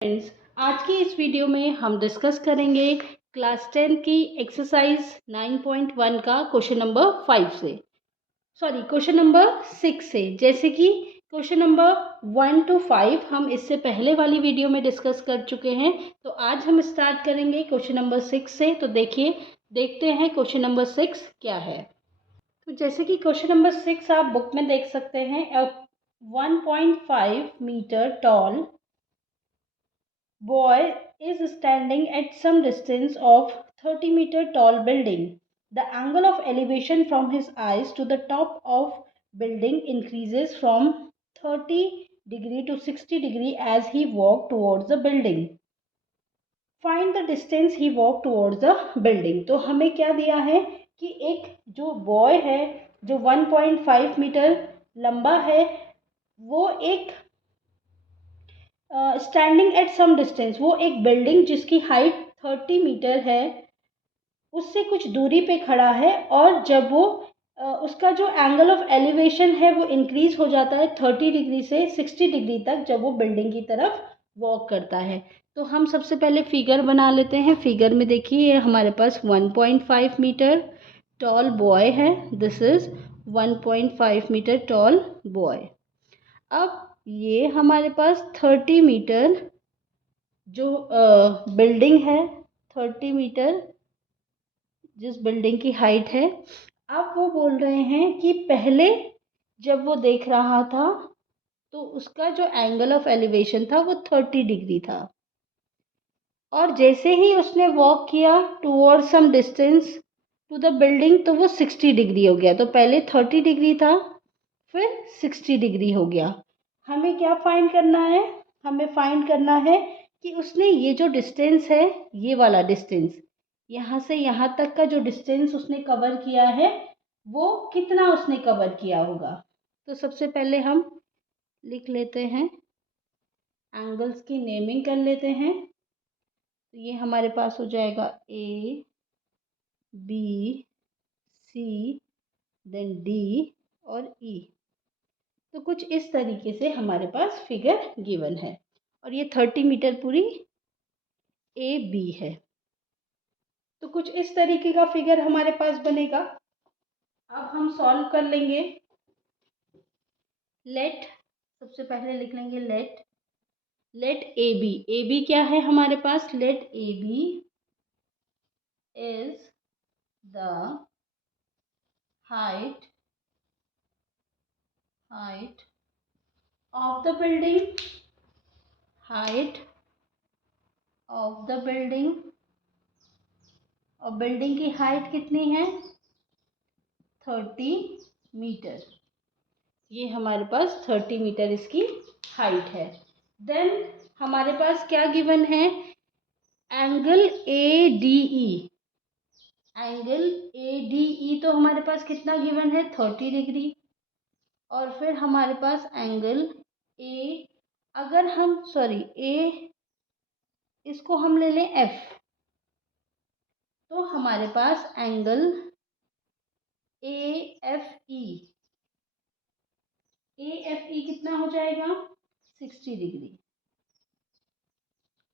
Friends, आज की इस वीडियो में हम डिस्कस करेंगे क्लास 10 की एक्सरसाइज 9.1 का क्वेश्चन नंबर 5 से क्वेश्चन नंबर 6 से। जैसे कि क्वेश्चन नंबर 1 to 5 हम इससे पहले वाली वीडियो में डिस्कस कर चुके हैं, तो आज हम स्टार्ट करेंगे क्वेश्चन नंबर 6 से। तो देखते हैं क्वेश्चन नंबर 6 क्या है। तो जैसे कि क्वेश्चन नंबर 6 आप बुक में देख सकते हैं। 1.5 metre tall boy is standing at some distance of 30-meter tall building. The angle of elevation from his eyes to the top of building increases from 30 degree to 60 degree as he walks towards the building. Find the distance he walked towards the building. तो हमें क्या दिया है कि एक जो boy है जो 1.5 मीटर लंबा है, वो एक स्टैंडिंग एट सम डिस्टेंस, वो एक बिल्डिंग जिसकी हाइट 30 मीटर है उससे कुछ दूरी पे खड़ा है, और जब वो उसका जो एंगल ऑफ एलिवेशन है वो इंक्रीज हो जाता है 30 डिग्री से 60 डिग्री तक जब वो बिल्डिंग की तरफ वॉक करता है। तो हम सबसे पहले फिगर बना लेते हैं। फिगर में देखिए हमारे पास 1.5 मीटर टॉल बॉय है। This is 1.5 metre tall boy. अब ये हमारे पास 30 मीटर जो बिल्डिंग है, 30 मीटर जिस बिल्डिंग की हाइट है, अब वो बोल रहे हैं कि पहले जब वो देख रहा था तो उसका जो एंगल ऑफ एलिवेशन था वो 30 डिग्री था, और जैसे ही उसने वॉक किया toward some distance to the building तो वो 60 डिग्री हो गया। तो पहले 30 डिग्री था, फिर 60 डिग्री हो गया। हमें क्या फाइंड करना है? हमें फाइंड करना है कि उसने ये जो डिस्टेंस है, ये वाला डिस्टेंस, यहाँ से यहाँ तक का जो डिस्टेंस उसने कवर किया है वो कितना उसने कवर किया होगा। तो सबसे पहले हम लिख लेते हैं, एंगल्स की नेमिंग कर लेते हैं। तो ये हमारे पास हो जाएगा A B C then D और ई। तो कुछ इस तरीके से हमारे पास फिगर गिवन है, और ये 30 मीटर पूरी ए बी है। तो कुछ इस तरीके का फिगर हमारे पास बनेगा। अब हम सॉल्व कर लेंगे। लेट, सबसे पहले लिख लेंगे लेट ए बी क्या है हमारे पास? Let A B is the height of the building, height of the building, और बिल्डिंग की हाइट कितनी है? 30 मीटर। ये हमारे पास 30 मीटर इसकी हाइट है। देन हमारे पास क्या गिवन है? Angle A D E. Angle A D E तो हमारे पास कितना गिवन है? 30 डिग्री। और फिर हमारे पास एंगल ए, अगर हम ए इसको हम ले लें एफ, तो हमारे पास angle A F E, A F E कितना हो जाएगा? 60 डिग्री।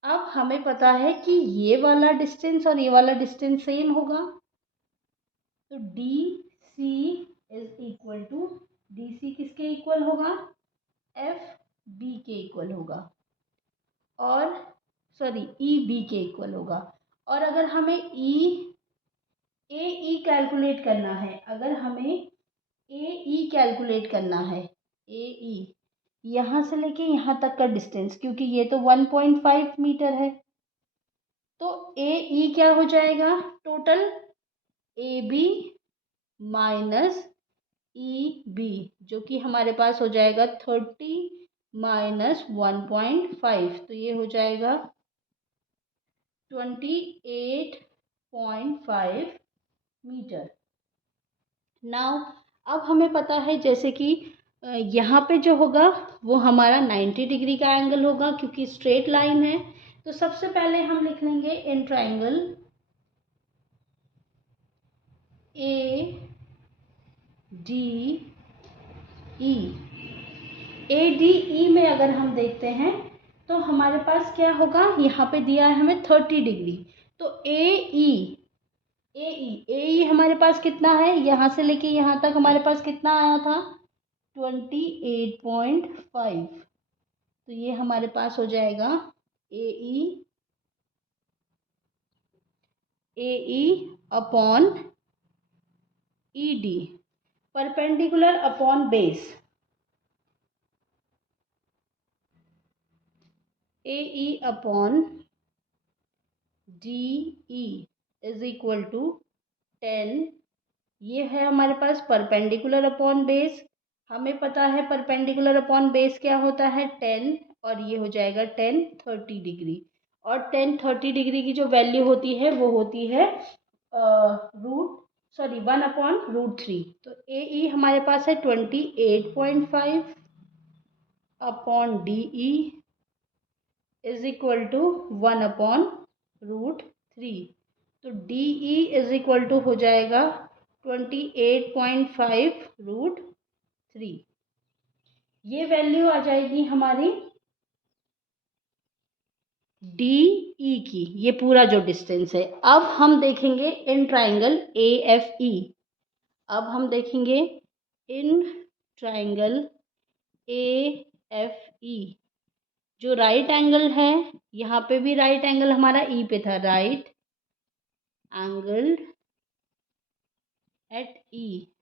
अब हमें पता है कि ये वाला डिस्टेंस और ये वाला डिस्टेंस सेम होगा, तो D C is equal to, D C किसके इक्वल होगा? एफ बी के इक्वल होगा, और ई बी के इक्वल होगा। और अगर हमें ए ई कैलकुलेट करना है, अगर हमें ए ई कैलकुलेट करना है, ए ई यहाँ से लेके यहाँ तक का डिस्टेंस, क्योंकि ये तो 1.5 मीटर है, तो ए ई क्या हो जाएगा? Total A B minus E B, जो कि हमारे पास हो जाएगा 30 माइनस 1.5, तो ये हो जाएगा 28.5 मीटर। नाउ अब हमें पता है जैसे कि यहाँ पे जो होगा वो हमारा 90 डिग्री का एंगल होगा क्योंकि स्ट्रेट लाइन है। तो सबसे पहले हम लिख लेंगे in triangle A D E. A D ई में अगर हम देखते हैं तो हमारे पास क्या होगा, यहाँ पे दिया है हमें 30 डिग्री। तो ए ई हमारे पास कितना है, यहाँ से लेके यहाँ तक हमारे पास कितना आया था, 28.5। तो ये हमारे पास हो जाएगा A E upon E D, perpendicular upon base. A E upon D E is equal to 10। ये है हमारे पास परपेंडिकुलर अपॉन बेस। हमें पता है परपेंडिकुलर अपॉन बेस क्या होता है, 10, और ये हो जाएगा 10 30 डिग्री। और 10 30 डिग्री की जो वैल्यू होती है वो होती है रूट 1/√3। तो ए ई हमारे पास है 28.5 upon D E is equal to 1/√3। तो D E is equal to हो जाएगा 28.5√3। ये वैल्यू आ जाएगी हमारी डी ई की, ये पूरा जो डिस्टेंस है। अब हम देखेंगे इन ट्राइंगल ए एफ ई। अब हम देखेंगे इन ट्राइंगल ए एफ ई, जो राइट एंगल है, यहाँ पे भी राइट एंगल हमारा ई पे था, राइट एंगल एट ई।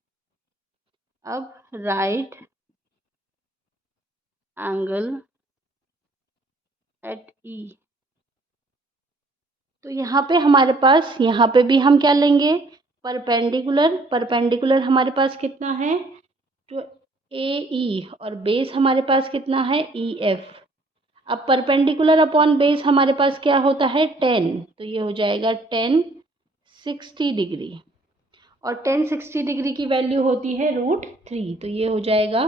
अब राइट एंगल एट ई, तो यहाँ पे हमारे पास, यहाँ पे भी हम क्या लेंगे, परपेंडिकुलर हमारे पास कितना है, तो ए ई, और बेस हमारे पास कितना है, ई एफ। अब परपेंडिकुलर अपॉन बेस हमारे पास क्या होता है, 10। तो ये हो जाएगा 10 60 डिग्री, और 10 60 डिग्री की वैल्यू होती है √3। तो ये हो जाएगा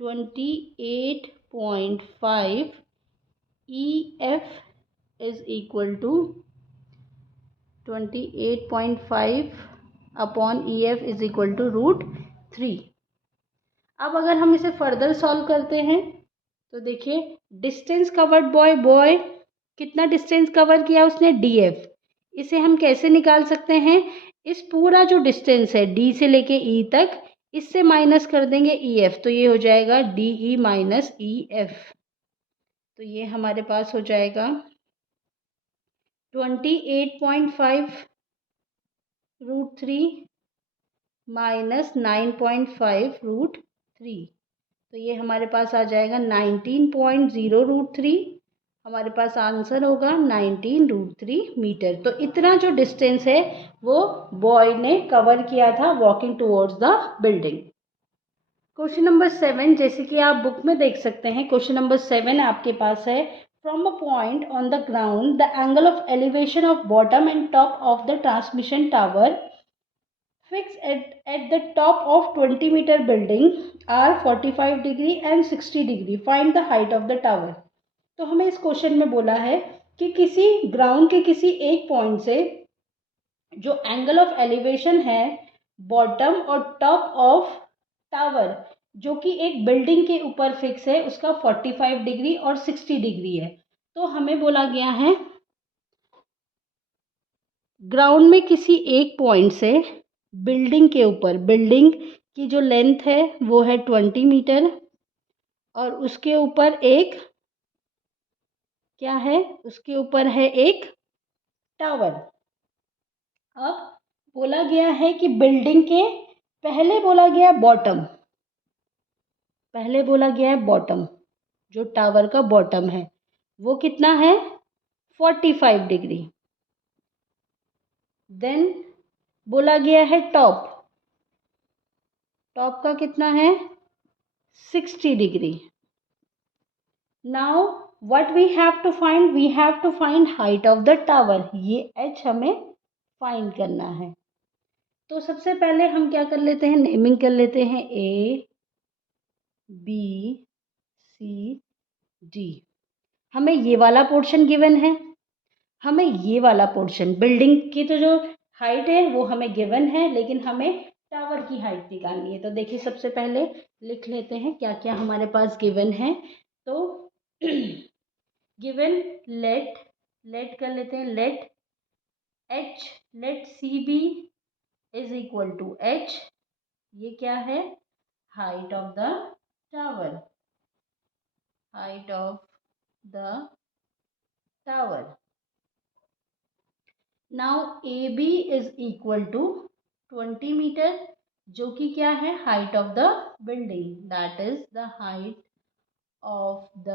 28.5 E F is equal to 28.5 upon E F is equal to √3। अब अगर हम इसे फर्दर सॉल्व करते हैं तो देखिए, डिस्टेंस कवर्ड बॉय कितना डिस्टेंस कवर किया उसने, डी एफ। इसे हम कैसे निकाल सकते हैं, इस पूरा जो डिस्टेंस है डी से लेके ई तक, इससे माइनस कर देंगे ई एफ। तो ये हो जाएगा D E minus E F. तो ये हमारे पास हो जाएगा 28.5√3 माइनस 9.5√3। तो ये हमारे पास आ जाएगा 19.0√3। हमारे पास आंसर होगा 19√3 मीटर। तो इतना जो डिस्टेंस है वो बॉय ने कवर किया था walking towards the building. Question number 7, जैसे कि आप बुक में देख सकते हैं, क्वेश्चन नंबर 7 आपके पास है, from a point on the ground the angle of elevation of bottom and top of the transmission tower fixed at the top of 20-meter building are 45 degree and 60 degree. Find the height of the tower. तो हमें इस question में बोला है कि किसी ground के किसी एक पॉइंट से जो एंगल ऑफ एलिवेशन है बॉटम और टॉप ऑफ टावर, जो कि एक बिल्डिंग के ऊपर फिक्स है, उसका 45 डिग्री और 60 डिग्री है। तो हमें बोला गया है ग्राउंड में किसी एक पॉइंट से बिल्डिंग के ऊपर, बिल्डिंग की जो लेंथ है वो है 20 मीटर, और उसके ऊपर एक क्या है, उसके ऊपर है एक टावर। अब बोला गया है कि बिल्डिंग के पहले बोला गया बॉटम, पहले बोला गया है बॉटम, जो टावर का बॉटम है वो कितना है, 45 डिग्री। देन बोला गया है टॉप, टॉप का कितना है, 60 degree. Now what we have to find, we have to find height of the tower. ये एच हमें फाइंड करना है। तो सबसे पहले हम क्या कर लेते हैं, नेमिंग कर लेते हैं, ए बी सी डी। हमें ये वाला पोर्शन गिवन है, हमें ये वाला पोर्शन, बिल्डिंग की तो जो हाइट है वो हमें गिवन है, लेकिन हमें टावर की हाइट निकालनी है। तो देखिए, सबसे पहले लिख लेते हैं क्या क्या हमारे पास गिवन है। तो गिवन लेट कर लेते हैं, let C B is equal to H, ये क्या है, height of the tower, height of the tower. Now A B is equal to 20 metre, जो कि क्या है, height of the building, that is the height of the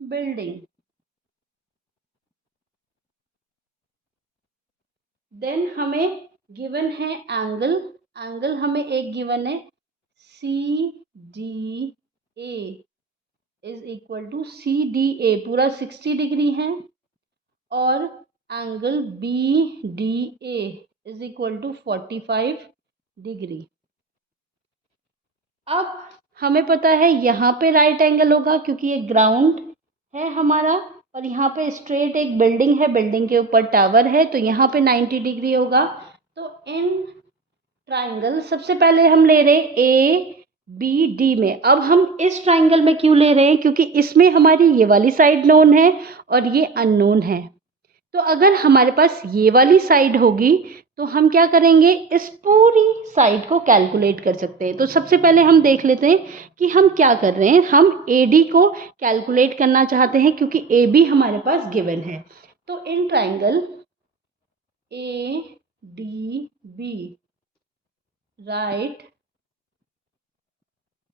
building. Then हमें given है angle हमें एक गिवन है C D A is equal to C D A पूरा 60 डिग्री है, और angle B D A is equal to 45 degree. अब हमें पता है यहाँ पे राइट एंगल होगा क्योंकि ये ग्राउंड है हमारा, और यहाँ पे स्ट्रेट एक बिल्डिंग है, बिल्डिंग के ऊपर टावर है, तो यहाँ पे 90 डिग्री होगा। तो इन ट्राइंगल सबसे पहले हम ले रहे हैं ए बी डी में। अब हम इस ट्राइंगल में क्यों ले रहे हैं, क्योंकि इसमें हमारी ये वाली साइड नोन है और ये अननोन है। तो अगर हमारे पास ये वाली साइड होगी तो हम क्या करेंगे, इस पूरी साइड को कैलकुलेट कर सकते हैं। तो सबसे पहले हम देख लेते हैं कि हम क्या कर रहे हैं। हम ए डी को कैलकुलेट करना चाहते हैं क्योंकि ए बी हमारे पास गिवन है। तो in triangle A D B right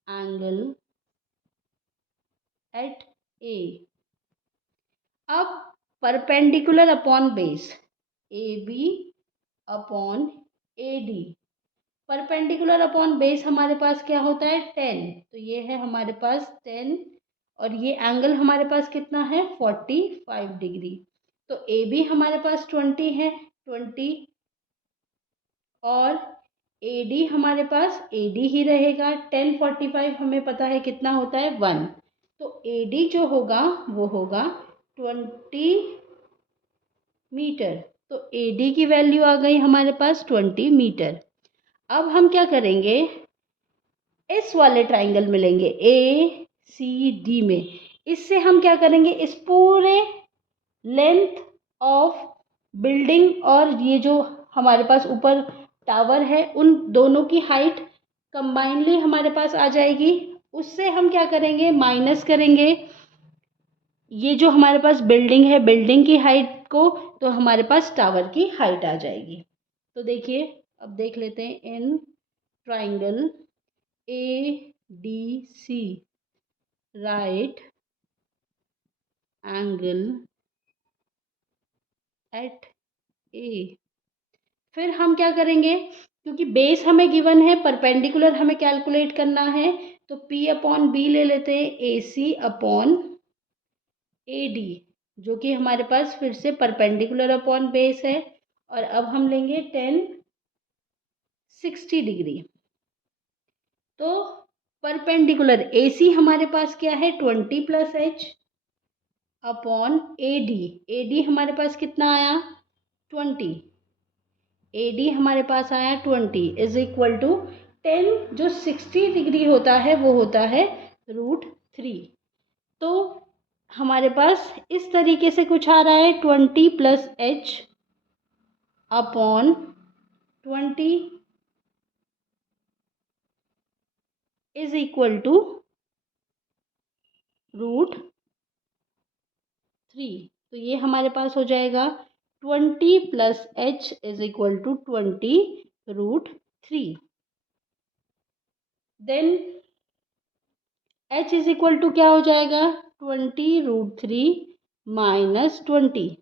angle at A. अब perpendicular upon base A B upon A D, perpendicular upon base हमारे पास क्या होता है, 10। तो ये है हमारे पास 10, और ये एंगल हमारे पास कितना है, 45 डिग्री। तो ए बी हमारे पास 20 है, 20, और ए डी हमारे पास ए डी ही रहेगा। 10 45 हमें पता है कितना होता है, 1। तो ए डी जो होगा वो होगा 20 मीटर। तो ए डी की वैल्यू आ गई हमारे पास 20 मीटर। अब हम क्या करेंगे, इस वाले ट्राइंगल में लेंगे ए सी डी में, इससे हम क्या करेंगे, इस पूरे लेंथ ऑफ बिल्डिंग और ये जो हमारे पास ऊपर टावर है उन दोनों की हाइट कंबाइनली हमारे पास आ जाएगी। उससे हम क्या करेंगे, माइनस करेंगे ये जो हमारे पास बिल्डिंग है, बिल्डिंग की हाइट को, तो हमारे पास टावर की हाइट आ जाएगी। तो देखिए, अब देख लेते हैं in triangle A D C right angle at A. फिर हम क्या करेंगे, क्योंकि बेस हमें गिवन है, परपेंडिकुलर हमें कैलकुलेट करना है, तो P अपॉन बी ले लेते हैं, ए सी अपॉन ए डी, जो कि हमारे पास फिर से परपेंडिकुलर अपॉन बेस है। और अब हम लेंगे 10 60 डिग्री। तो परपेंडिकुलर ए सी हमारे पास क्या है, 20 plus H upon A D हमारे पास कितना आया, 20, ए डी हमारे पास आया 20 इज इक्वल टू 10, जो 60 डिग्री होता है वो होता है √3। तो हमारे पास इस तरीके से कुछ आ रहा है, 20 plus H upon 20 is equal to √3। तो ये हमारे पास हो जाएगा 20 plus H is equal to 20 √3। Then h is equal to क्या हो जाएगा, 20 √3 माइनस 20।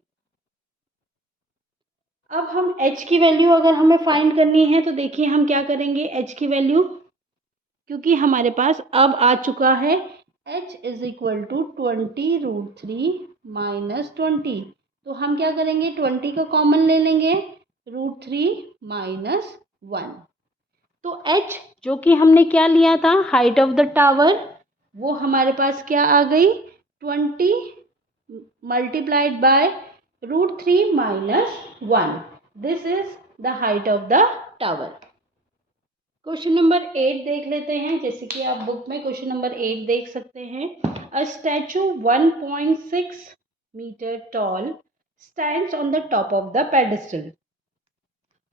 अब हम h की वैल्यू अगर हमें फाइंड करनी है तो देखिए हम क्या करेंगे, h की वैल्यू, क्योंकि हमारे पास अब आ चुका है h is equal to 20 √3 minus 20। तो हम क्या करेंगे, 20 को कॉमन ले लेंगे, √3 माइनस 1। तो h जो कि हमने क्या लिया था, हाइट ऑफ द टावर, वो हमारे पास क्या आ गई, 20 multiplied by √3 minus 1। This is the height of the tower. Question number 8 देख लेते हैं। जैसे कि आप बुक में क्वेश्चन नंबर 8 देख सकते हैं। A statue 1.6 meter tall stands on the top of the pedestal.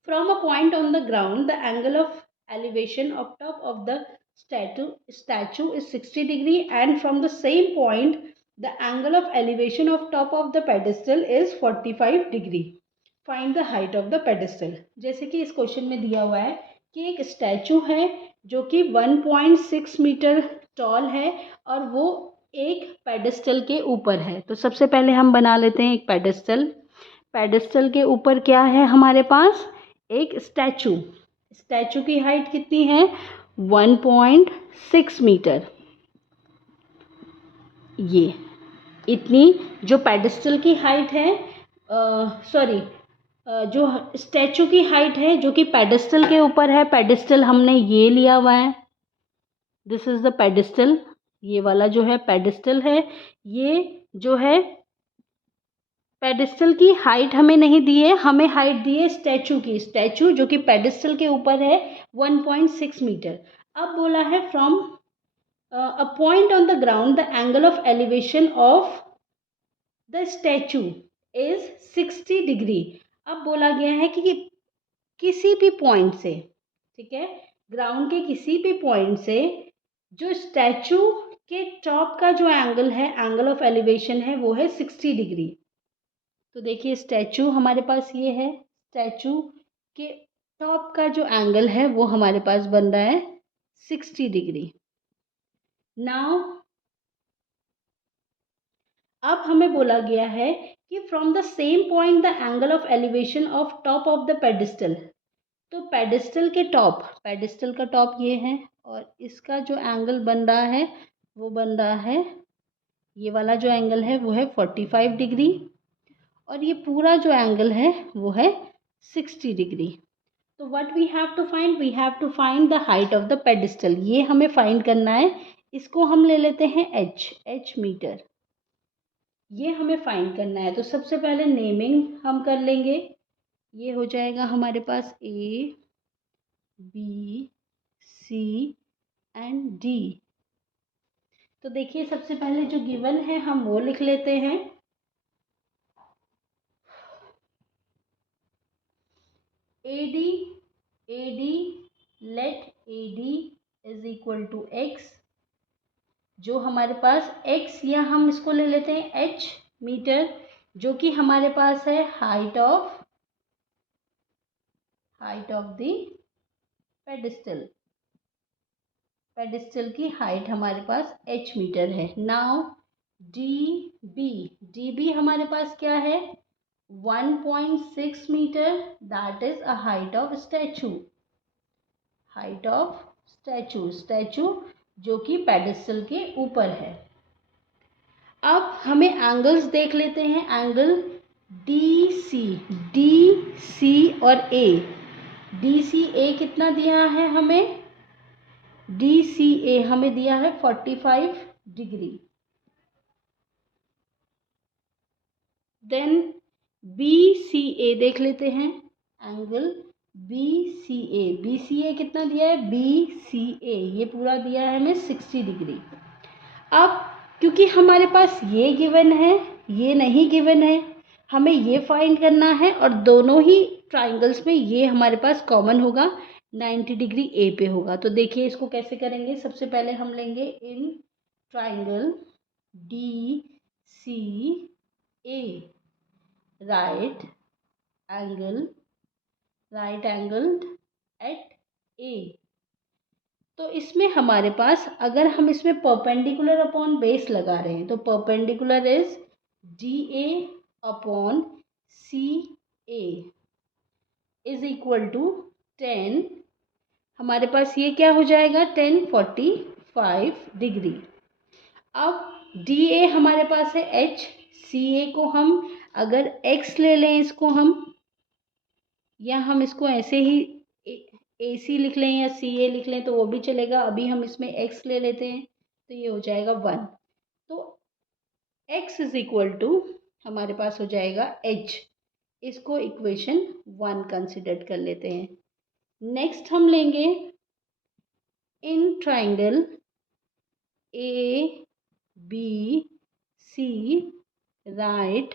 From a point on the ground, the angle of elevation of top of the statue is 60 degree, and from the same point the angle of elevation of top of the pedestal is 45 degree. Find the height of the pedestal. जैसे कि इस question में दिया हुआ है कि एक statue है जो कि 1.6 मीटर टॉल है और वो एक पेडेस्टल के ऊपर है। तो सबसे पहले हम बना लेते हैं एक पेडेस्टल। पेडेस्टल के ऊपर क्या है हमारे पास? एक स्टैचू। स्टैचू की हाइट कितनी है? 1.6 मीटर। ये इतनी जो पेडेस्टल की हाइट है, जो स्टैचू की हाइट है जो कि पेडेस्टल के ऊपर है, पेडेस्टल हमने ये लिया हुआ है, दिस इज द पेडेस्टल। ये वाला जो है पेडेस्टल है। ये जो है पेडेस्टल की हाइट हमें नहीं दी है, हमें हाइट दी है स्टैचू की। स्टैचू जो कि पेडेस्टल के ऊपर है 1.6 मीटर। अब बोला है from a point on the ground the angle of elevation of the statue is 60 degree. अब बोला गया है कि किसी भी पॉइंट से, ठीक है, ग्राउंड के किसी भी पॉइंट से जो स्टैचू के टॉप का जो एंगल है, एंगल ऑफ एलिवेशन है, वो है 60 डिग्री। तो देखिए स्टैचू हमारे पास ये है, स्टैचू के टॉप का जो एंगल है वो हमारे पास बन रहा है 60 डिग्री। नाउ अब हमें बोला गया है कि from the same point the angle of elevation of top of the pedestal. तो पेडिस्टल के टॉप, पेडिस्टल का टॉप ये है और इसका जो एंगल बन रहा है वो बन रहा है, ये वाला जो एंगल है वो है 45 डिग्री और ये पूरा जो एंगल है वो है 60 डिग्री। तो what we have to find? We have to find the height of the pedestal. ये हमें फाइंड करना है। इसको हम ले लेते हैं एच मीटर। ये हमें फाइंड करना है। तो सबसे पहले नेमिंग हम कर लेंगे। ये हो जाएगा हमारे पास A B C and D. तो देखिए सबसे पहले जो गिवन है हम वो लिख लेते हैं। AD let AD is equal to X. जो हमारे पास x, या हम इसको ले लेते हैं h मीटर, जो कि हमारे पास है height of the pedestal. Pedestal की हाइट हमारे पास h मीटर है। नाउ डी बी हमारे पास क्या है? 1.6 metre, that is a height of statue. Height of statue जो कि पेडिस्टल के ऊपर है। अब हमें एंगल्स देख लेते हैं। एंगल डी सी और ए। ए कितना दिया है हमें? ए हमें दिया है 45 डिग्री। देन ए देख लेते हैं। एंगल ए कितना दिया है? ए ये पूरा दिया है हमें 60 डिग्री। अब क्योंकि हमारे पास ये गिवन है, ये नहीं गिवन है, हमें ये फाइंड करना है और दोनों ही ट्राइंगल्स में ये हमारे पास कॉमन होगा, 90 डिग्री ए पे होगा। तो देखिए इसको कैसे करेंगे। सबसे पहले हम लेंगे in triangle D C A right angled at A. तो इसमें हमारे पास, अगर हम इसमें परपेंडिकुलर अपॉन बेस लगा रहे हैं तो perpendicular is D A upon C A is equal to 10। हमारे पास ये क्या हो जाएगा? 1045 डिग्री। अब डी ए हमारे पास है एच, सी ए को हम अगर एक्स ले लें, इसको हम, या हम इसको ऐसे ही ए सी लिख लें या सी ए लिख लें तो वो भी चलेगा। अभी हम इसमें एक्स ले लेते हैं तो ये हो जाएगा 1। तो x इज इक्वल टू हमारे पास हो जाएगा h। इसको इक्वेशन 1 कंसिडर कर लेते हैं। नेक्स्ट हम लेंगे in triangle A B C right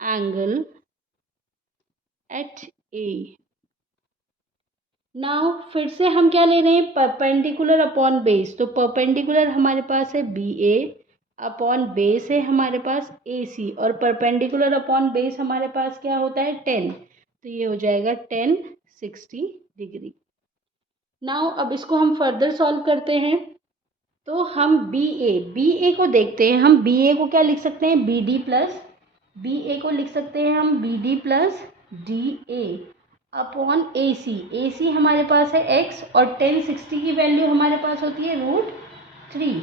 angle at A. Now फिर से हम क्या ले रहे हैं, परपेंडिकुलर अपॉन बेस। तो परपेंडिकुलर हमारे पास है बी ए, अपॉन बेस है हमारे पास ए सी, और परपेंडिकुलर अपॉन बेस हमारे पास क्या होता है 10। तो ये हो जाएगा 10 60 डिग्री। नाउ अब इसको हम फर्दर सॉल्व करते हैं। तो हम बी ए को देखते हैं। हम बी ए को क्या लिख सकते हैं, B D plus, B A को लिख सकते हैं हम B D plus D A upon A C हमारे पास है x, और 1060 की वैल्यू हमारे पास होती है √3।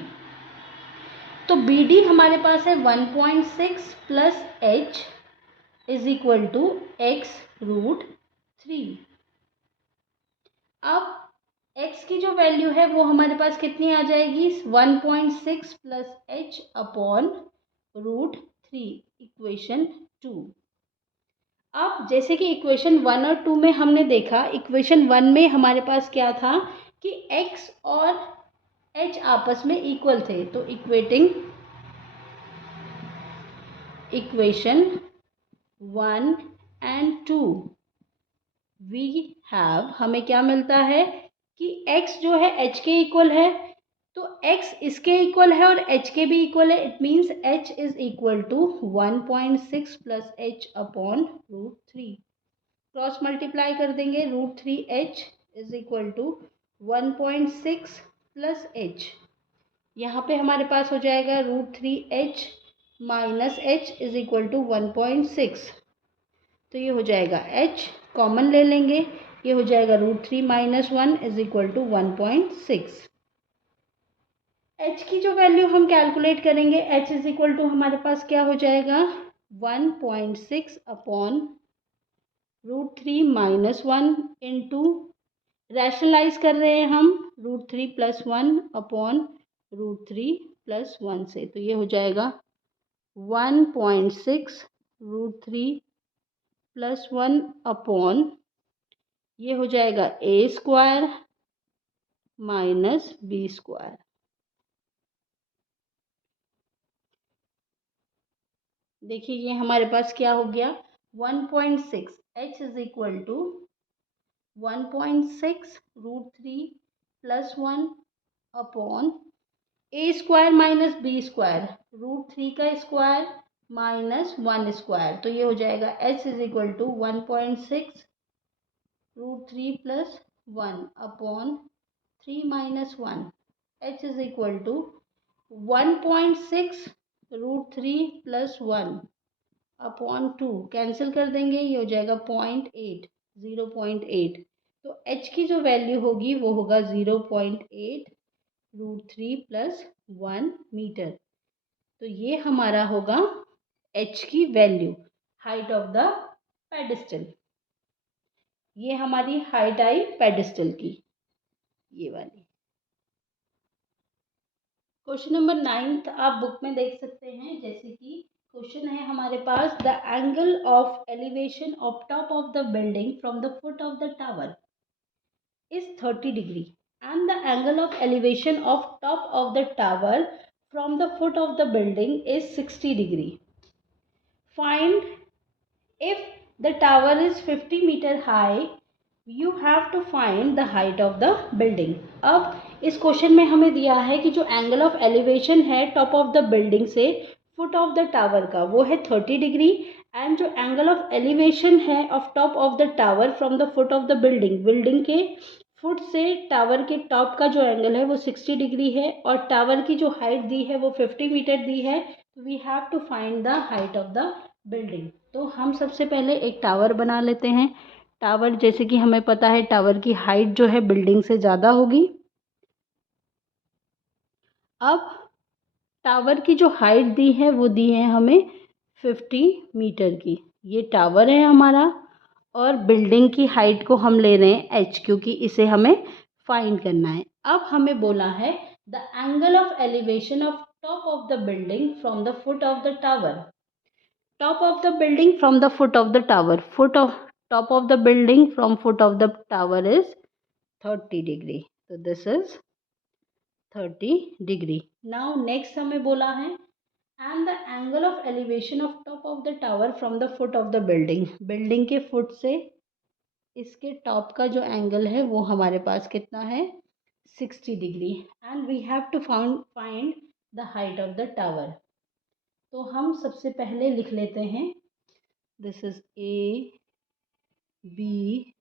तो बी डी हमारे पास है 1.6 plus h is equal to x√3। अब x की जो वैल्यू है वो हमारे पास कितनी आ जाएगी, 1.6 प्लस h अपॉन √3, इक्वेशन 2। अब जैसे कि इक्वेशन 1 और 2 में हमने देखा, इक्वेशन 1 में हमारे पास क्या था कि x और h आपस में इक्वल थे। तो इक्वेशन 1 एंड 2 वी हैव, हमें क्या मिलता है कि x जो है h के इक्वल है, तो x इसके इक्वल है और h के भी इक्वल है। It means h is equal to 1.6 plus h upon √3। Cross multiply कर देंगे, √3h is equal to 1.6 plus h। यहाँ पे हमारे पास हो जाएगा √3h minus h is equal to 1.6। तो ये हो जाएगा h, कॉमन ले लेंगे, ये हो जाएगा √3 minus 1 is equal to 1.6। h की जो वैल्यू हम कैलकुलेट करेंगे, h इज इक्वल टू हमारे पास क्या हो जाएगा 1.6 अपॉन √3 माइनस 1 इंटू, रैशनलाइज कर रहे हैं हम √3 प्लस 1 अपॉन √3 प्लस 1 से। तो ये हो जाएगा 1.6 √3 प्लस 1 अपॉन, ये हो जाएगा a square minus b square. देखिए ये हमारे पास क्या हो गया, 1.6, h is equal to 1.6 √3 plus 1 upon a square minus b square, √3 का स्क्वायर माइनस 1 स्क्वायर। तो ये हो जाएगा h is equal to 1.6 √3 plus 1 upon 3 minus 1, h is equal to 1.6 √3 plus 1 upon 2, cancel कर देंगे, ये हो जाएगा 0.8, 0.8। तो h की जो वैल्यू होगी वो होगा 0.8 √3 प्लस 1 मीटर। तो ये हमारा होगा h की value, height of the pedestal. ये हमारी हाइट आई पेडिस्टल की, ये वाली। क्वेश्चन नंबर 9 आप बुक में देख सकते हैं। जैसे कि क्वेश्चन है हमारे पास, the angle of elevation of top of the building from the foot of the tower is 30 degree and the angle of elevation of top of the tower from the foot of the building is 60 degree. Find if the tower is 50 meter high, you have to find the height of the building. अब इस question में हमें दिया है कि जो angle of elevation है top of the building से फुट ऑफ द टावर का वो है 30 डिग्री, एंड जो एंगल ऑफ एलिवेशन है of top of the tower from the foot of the building, building के फुट से टावर के टॉप का जो एंगल है वो 60 डिग्री है, और टावर की जो हाइट दी है वो 50 मीटर दी है। We have to find the height of the building. तो हम सबसे पहले एक टावर बना लेते हैं। टावर, जैसे कि हमें पता है टावर की हाइट जो है बिल्डिंग से ज़्यादा होगी। अब टावर की जो हाइट दी है वो दी है हमें 50 मीटर की। ये टावर है हमारा, और बिल्डिंग की हाइट को हम ले रहे हैं h, क्योंकि इसे हमें फाइंड करना है। अब हमें बोला है the angle of elevation of top of the building from the foot of the tower. Top of the building from the foot of the tower. Top of the building from foot of the tower is 30 degree. So this is 30 degree. Now next हमें बोला है and the angle of elevation of top of the tower from the foot of the building. Building के foot से इसके top का जो angle है वो हमारे पास कितना है, 60 degree. And we have to find the height of the tower. तो हम सबसे पहले लिख लेते हैं, दिस इज ए बी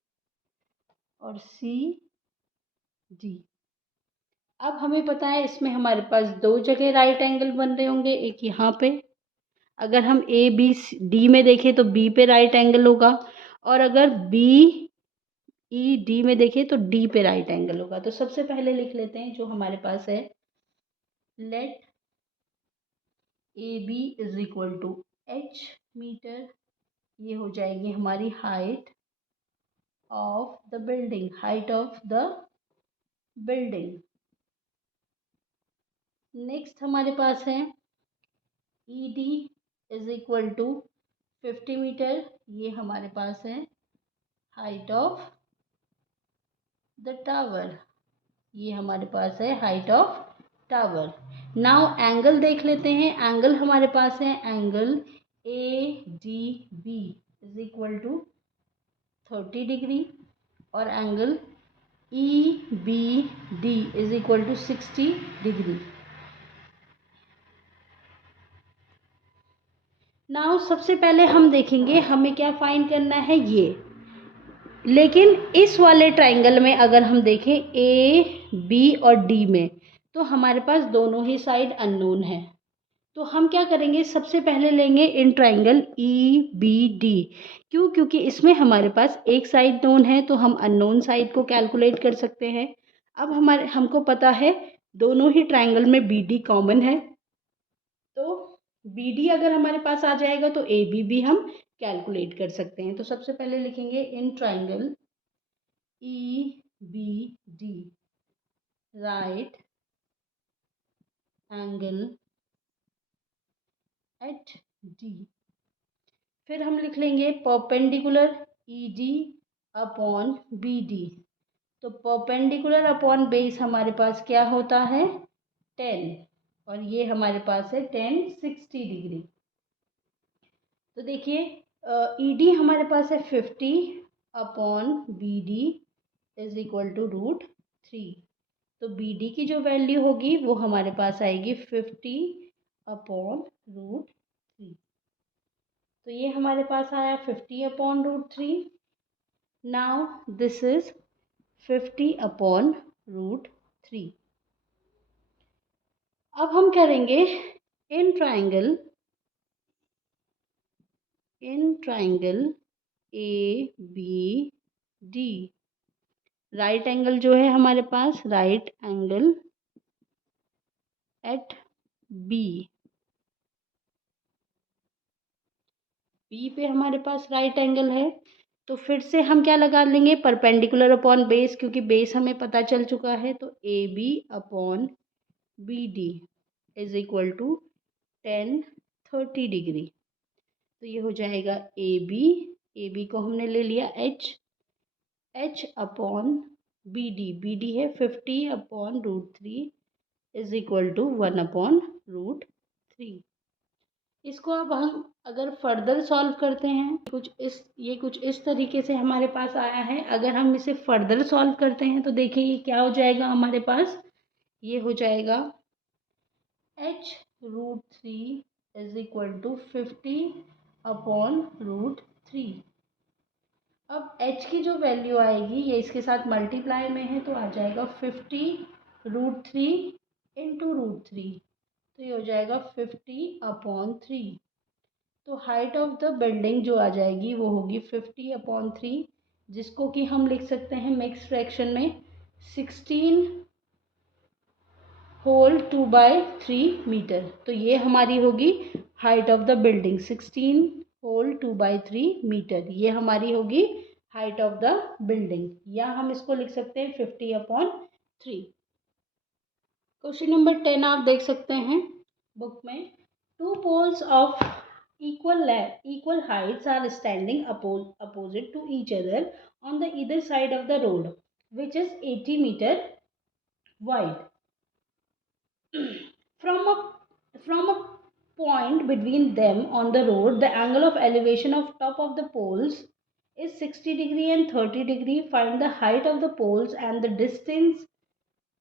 और सी डी। अब हमें पता है इसमें हमारे पास दो जगह राइट एंगल बन रहे होंगे, एक यहाँ पे, अगर हम ए बी डी में देखें तो बी पे राइट एंगल होगा, और अगर बी ई डी में देखें तो डी पे राइट एंगल होगा। तो सबसे पहले लिख लेते हैं जो हमारे पास है, let A B is equal to H metre, ये हो जाएगी हमारी height of the building, height of the building. Next हमारे पास है E D is equal to 50 metre, ये हमारे पास है हाइट ऑफ द टावर, ये हमारे पास है height of tower. Now angle देख लेते हैं, एंगल हमारे पास है angle A D B is equal to 30 degree, और angle E B D is equal to 60 degree. Now सबसे पहले हम देखेंगे हमें क्या फाइंड करना है ये, लेकिन इस वाले ट्राइंगल में अगर हम देखें ए बी और डी में, तो हमारे पास दोनों ही साइड अननोन है। तो हम क्या करेंगे, सबसे पहले लेंगे in triangle E B D. क्यों? क्योंकि इसमें हमारे पास एक साइड नोन है, तो हम अननोन साइड को कैलकुलेट कर सकते हैं। अब हमको पता है दोनों ही ट्राइंगल में बी डी कॉमन है, तो बी डी अगर हमारे पास आ जाएगा तो ए बी भी हम कैलकुलेट कर सकते हैं। तो सबसे पहले लिखेंगे in triangle E B D right angle at D. फिर हम लिख लेंगे perpendicular E D upon B D. तो परपेंडिकुलर अपॉन बेस हमारे पास क्या होता है, 10, और ये हमारे पास है 10 60 डिग्री। तो देखिए ई डी हमारे पास है 50 upon B D is equal to √3। तो बी डी की जो वैल्यू होगी वो हमारे पास आएगी 50 अपॉन √3। तो ये हमारे पास आया 50 upon √3। Now this is 50 upon √3। अब हम करेंगे in triangle A B D, right angle जो है हमारे पास right angle at B, B पे हमारे पास राइट एंगल है। तो फिर से हम क्या लगा लेंगे, परपेंडिकुलर अपॉन बेस, क्योंकि बेस हमें पता चल चुका है। तो A B upon B D is equal to 10 30 degree. तो ये हो जाएगा ए बी को हमने ले लिया एच अपॉन बी डी है 50 upon √3 is equal to 1 upon √3। इसको अब हम अगर फर्दर सॉल्व करते हैं, कुछ इस तरीके से हमारे पास आया है। अगर हम इसे फर्दर सॉल्व करते हैं तो देखिए ये क्या हो जाएगा हमारे पास, ये हो जाएगा h√3 is equal to 50 upon √3। अब h की जो वैल्यू आएगी ये इसके साथ मल्टीप्लाई में है, तो आ जाएगा 50√3 इंटू √3, तो ये हो जाएगा 50 अपॉन 3। तो हाइट ऑफ द बिल्डिंग जो आ जाएगी वो होगी 50 अपॉन 3, जिसको कि हम लिख सकते हैं मिक्स फ्रैक्शन में 16 होल 2/3 मीटर। तो ये हमारी होगी height of the building, 16 whole 2/3 metre, ये हमारी होगी हाइट ऑफ द बिल्डिंग, या हम इसको लिख सकते हैं 50 अपॉन 3। क्वेश्चन नंबर 10 आप देख सकते हैं बुक में, two poles of equal heights are standing opposite to each other on the either side of the road which is 80 meter wide. from a from a point between them on the road, the angle of elevation of top of the poles is 60 degree and 30 degree. Find the height of the poles and the distance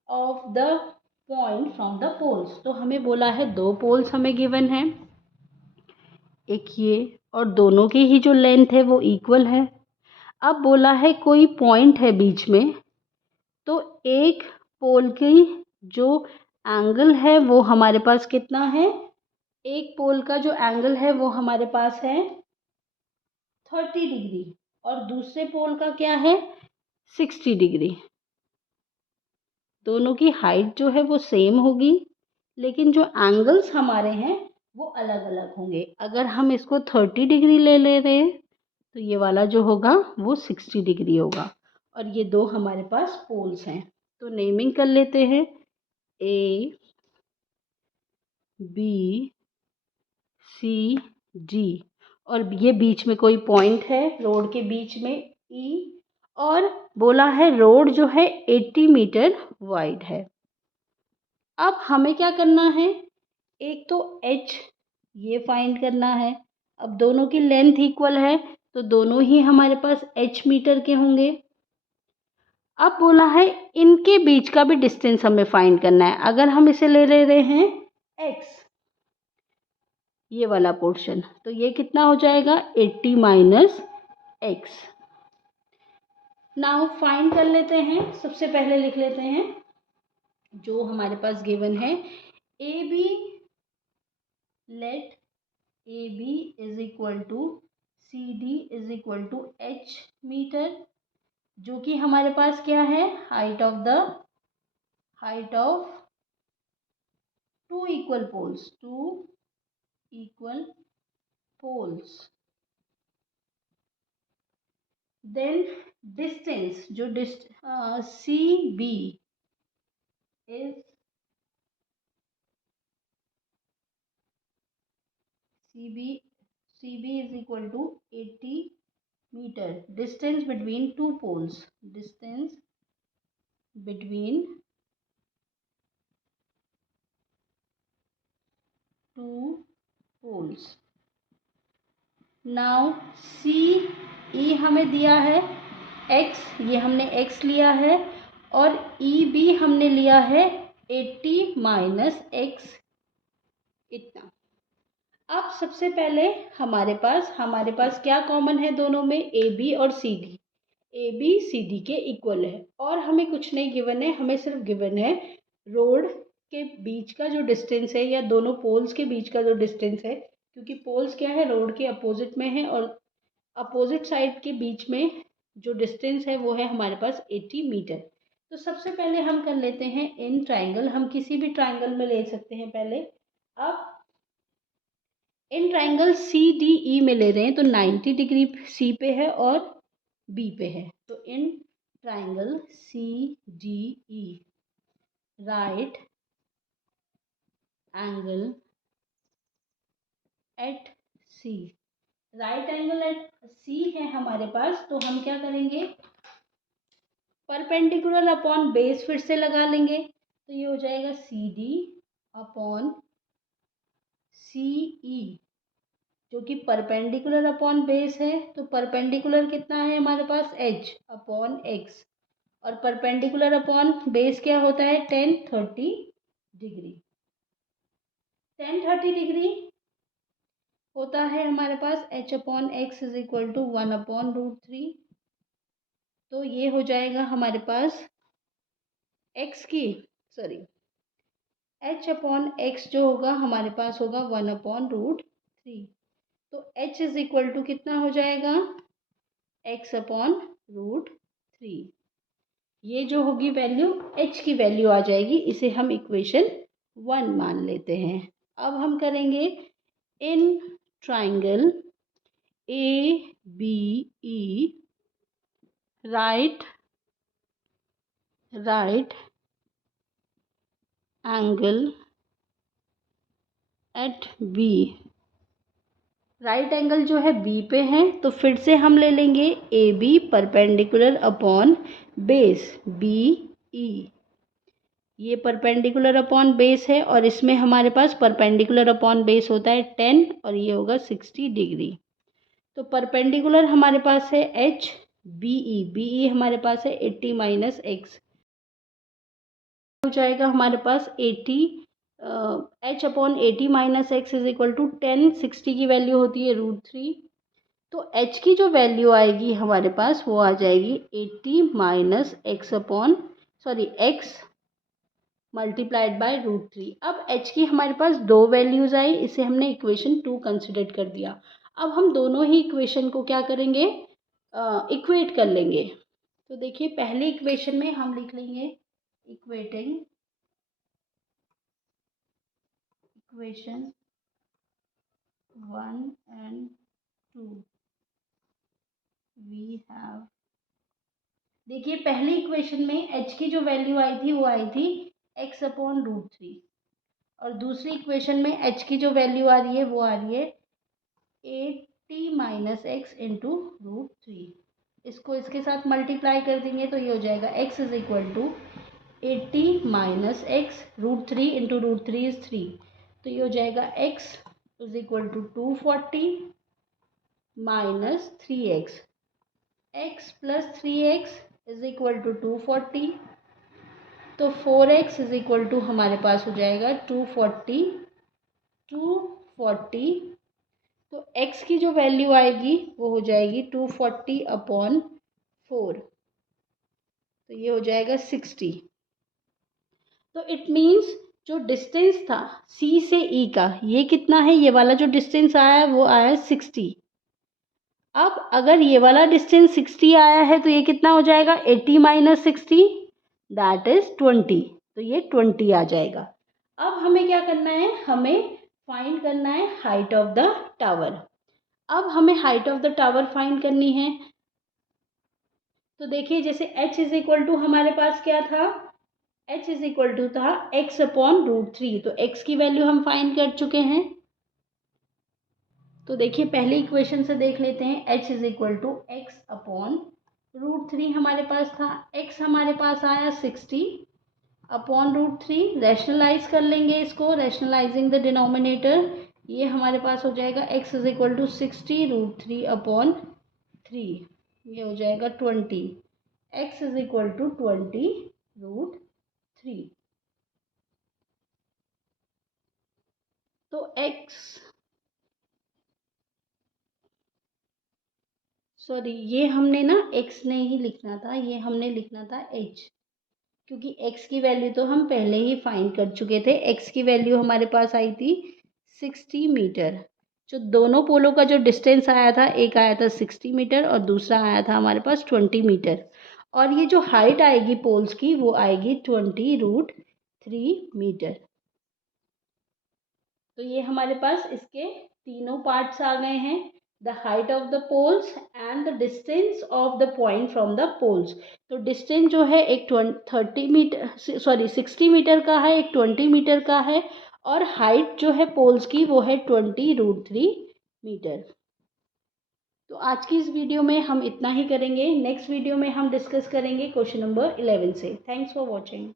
of the point from the poles. तो हमें बोला है दो poles हमें given है, एक ये और दोनों की ही जो लेंथ है वो इक्वल है। अब बोला है कोई पॉइंट है बीच में, तो एक पोल की जो एंगल है वो हमारे पास कितना है, एक पोल का जो एंगल है वो हमारे पास है 30 डिग्री और दूसरे पोल का क्या है 60 डिग्री। दोनों की हाइट जो है वो सेम होगी, लेकिन जो एंगल्स हमारे हैं वो अलग अलग होंगे। अगर हम इसको 30 डिग्री ले रहे हैं तो ये वाला जो होगा वो 60 डिग्री होगा। और ये दो हमारे पास पोल्स हैं, तो नेमिंग कर लेते हैं ए बी सी डी, और ये बीच में कोई पॉइंट है रोड के बीच में ई, और बोला है रोड जो है 80 मीटर वाइड है। अब हमें क्या करना है, एक तो एच ये फाइंड करना है। अब दोनों की लेंथ इक्वल है तो दोनों ही हमारे पास एच मीटर के होंगे। अब बोला है इनके बीच का भी डिस्टेंस हमें फाइंड करना है। अगर हम इसे ले रहे हैं एक्स, ये वाला पोर्शन, तो ये कितना हो जाएगा 80 माइनस एक्स। नाउ फाइंड कर लेते हैं। सबसे पहले लिख लेते हैं जो हमारे पास गिवन है, A B, let A B is equal to C D is equal to H metre, जो कि हमारे पास क्या है, height of two equal poles. Then distance जो C B is CB is equal to 80 meter. Distance between two poles. Distance between two poles. Now CE हमें दिया है x, ये हमने x लिया है, और EB हमने लिया है 80 माइनस x इतना। अब सबसे पहले हमारे पास क्या कॉमन है दोनों में, ए बी और C D. A B C D के इक्वल है और हमें कुछ नहीं गिवन है, हमें सिर्फ गिवन है रोड के बीच का जो डिस्टेंस है या दोनों पोल्स के बीच का जो डिस्टेंस है, क्योंकि पोल्स क्या है रोड के अपोजिट में है और अपोजिट साइड के बीच में जो डिस्टेंस है वो है हमारे पास 80 मीटर। तो सबसे पहले हम कर लेते हैं इन ट्राइंगल, हम किसी भी ट्राइंगल में ले सकते हैं पहले। अब इन ट्राइंगल सी डी ई में ले रहे हैं तो 90 डिग्री सी पे है और बी पे है, तो in triangle C D E right angle at C, right angle at C है हमारे पास, तो हम क्या करेंगे परपेंडिकुलर अपॉन बेस फिर से लगा लेंगे, तो ये हो जाएगा सी डी अपॉन सी ई, जो कि परपेंडिकुलर अपॉन बेस है। तो परपेंडिकुलर कितना है हमारे पास h अपॉन x, और परपेंडिकुलर अपॉन बेस क्या होता है 1030 डिग्री। 1030 डिग्री होता है हमारे पास h upon X is equal to 1/√3। तो ये हो जाएगा हमारे पास h अपॉन एक्स जो होगा हमारे पास होगा 1/√3। तो h इज इक्वल टू कितना हो जाएगा x अपॉन√3। ये जो होगी वैल्यू h की वैल्यू आ जाएगी, इसे हम इक्वेशन 1 मान लेते हैं। अब हम करेंगे in triangle A B E right angle at B, right angle जो है बी पे है, तो फिर से हम ले लेंगे A B perpendicular upon base B E, ये परपेंडिकुलर अपॉन बेस है और इसमें हमारे पास परपेंडिकुलर अपॉन बेस होता है 10 और ये होगा 60 डिग्री। तो परपेंडिकुलर हमारे पास है एच बी ई हमारे पास है 80 माइनस एक्स, हो जाएगा हमारे पास 80 H upon 80 minus X is equal to 10। 60 की वैल्यू होती है √3। तो एच की जो वैल्यू आएगी हमारे पास वो आ जाएगी 80 minus x upon x multiplied by √3। अब एच की हमारे पास दो वैल्यूज़ आई, इसे हमने इक्वेशन 2 कंसिडर कर दिया। अब हम दोनों ही इक्वेशन को क्या करेंगे, इक्वेट कर लेंगे। तो देखिए पहले इक्वेशन में हम लिख लेंगे equating equation 1 and 2 we have, देखिए पहली इक्वेशन में एच की जो वैल्यू आई थी वो आई थी एक्स अपॉन √3 और दूसरी इक्वेशन में एच की जो वैल्यू आ रही है वो आ रही है 80 माइनस एक्स इंटू √3। इसको इसके साथ मल्टीप्लाई कर देंगे तो ये हो जाएगा x is equal to 80 minus X √3 into √3 is 3। तो ये हो जाएगा x is equal to 240 minus 3x, x plus 3x is equal to 240। तो 4x इज इक्वल टू हमारे पास हो जाएगा 240। तो x की जो वैल्यू आएगी वो हो जाएगी 240 अपॉन 4, तो ये हो जाएगा 60। तो इट मीन्स जो डिस्टेंस था C से E का ये कितना है, ये वाला जो डिस्टेंस आया है वो आया है 60। अब अगर ये वाला डिस्टेंस 60 आया है तो ये कितना हो जाएगा 80 माइनस 60 दैट इज 20। तो ये 20 आ जाएगा। अब हमें क्या करना है, हमें फाइंड करना है हाइट ऑफ द टावर। अब हमें height of the tower find करनी है। तो देखिए जैसे h इज इक्वल टू हमारे पास क्या था, h इज इक्वल टू था x अपॉन √3। तो x की वैल्यू हम फाइंड कर चुके हैं। तो देखिए पहले इक्वेशन से देख लेते हैं, h is equal to X upon √3 हमारे पास था, x हमारे पास आया 60 अपॉन √3। रैशनलाइज कर लेंगे इसको, रैशनलाइजिंग द डिनोमिनेटर, ये हमारे पास हो जाएगा x is equal to 60 √3 upon 3, ये हो जाएगा 20। x is equal to 20 √3। तो ये हमने ना x नहीं लिखना था, ये हमने लिखना था h, क्योंकि x की वैल्यू तो हम पहले ही फाइंड कर चुके थे। x की वैल्यू हमारे पास आई थी 60 मीटर। जो दोनों पोलों का जो डिस्टेंस आया था, एक आया था 60 मीटर और दूसरा आया था हमारे पास 20 मीटर। और ये जो हाइट आएगी पोल्स की वो आएगी 20√3 मीटर। तो ये हमारे पास इसके तीनों पार्ट्स आ गए हैं, the height of the poles and the distance of the point from the poles. तो डिस्टेंस जो है एक 60 मीटर का है, एक 20 मीटर का है और हाइट जो है पोल्स की वो है 20√3 मीटर। तो आज की इस वीडियो में हम इतना ही करेंगे। नेक्स्ट वीडियो में हम डिस्कस करेंगे क्वेश्चन नंबर 11 से। Thanks for watching.